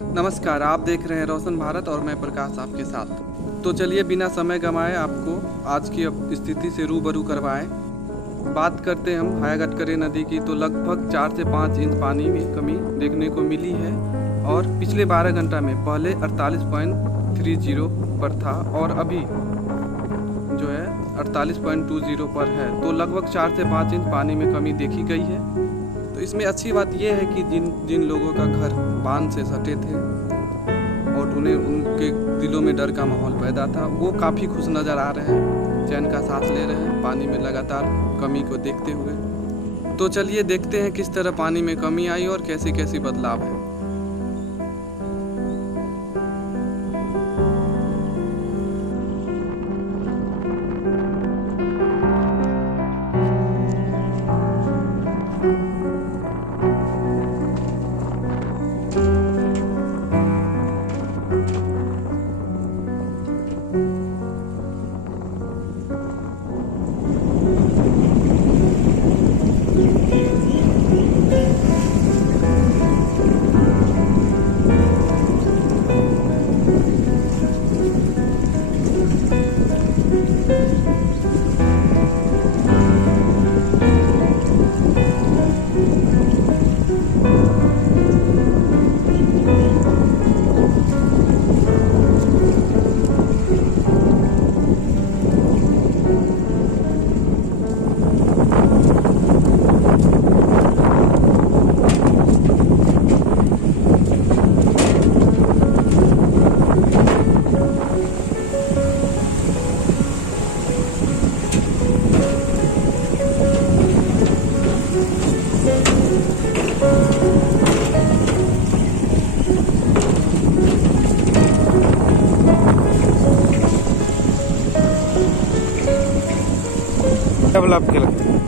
नमस्कार, आप देख रहे हैं रोशन भारत और मैं प्रकाश आपके साथ। तो चलिए बिना समय गंवाए आपको आज की स्थिति से रूबरू करवाएं। बात करते हैं हम हायाघाट करे नदी की। तो लगभग 4 से 5 इंच पानी में कमी देखने को मिली है और पिछले 12 घंटा में पहले 48.30 पर था और अभी जो है 48.20 पर है। तो लगभग 4 से 5 इंच पानी में कमी देखी गई है। तो इसमें अच्छी बात यह है कि जिन लोगों का घर बांध से सटे थे और उनके दिलों में डर का माहौल पैदा था, वो काफ़ी खुश नज़र आ रहे हैं, चैन का सांस ले रहे हैं पानी में लगातार कमी को देखते हुए। तो चलिए देखते हैं किस तरह पानी में कमी आई और कैसे कैसे बदलाव है। क्या बोला आपके लगता है?